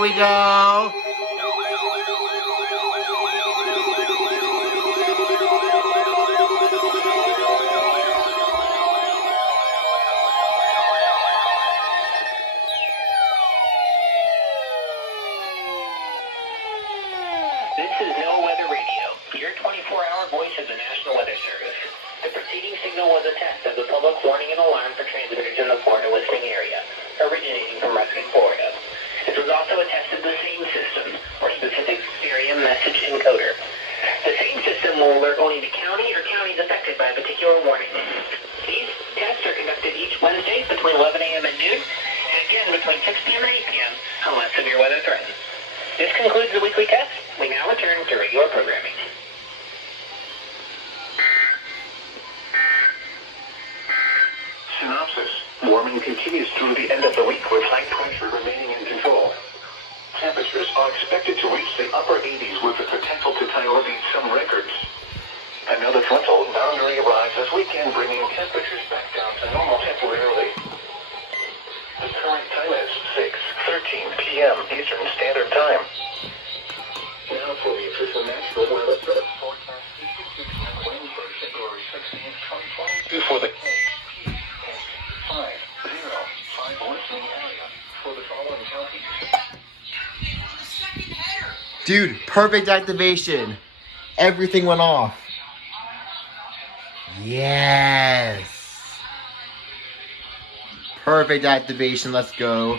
Here we go. This is No Weather Radio, your 24-hour voice of the National Weather Service. The preceding signal was a test of the public warning and alarm for transmitters in the Florida listening area, originating from Ruskin, Florida. This was also a test of the same system, or specific area message encoder. The same system will alert only the county or counties affected by a particular warning. These tests are conducted each Wednesday between 11 a.m. and noon, and again between 6 p.m. and 8 p.m. unless severe weather threatens. This concludes the weekly test. We now return to regular programming. Synopsis. Warming continues through the end of the week with high pressure remaining in control. Temperatures are expected to reach the upper 80s with the potential to beat some records. Another frontal boundary arrives this weekend, bringing temperatures back down to normal temporarily. The current time is 6:13 p.m. Eastern Standard Time. Now for the official National Weather Service forecast. Wednesday, February 16th, 2022 for the KPS505 listening area for the following counties. Dude, perfect activation. Everything went off. Yes. Perfect activation. Let's go.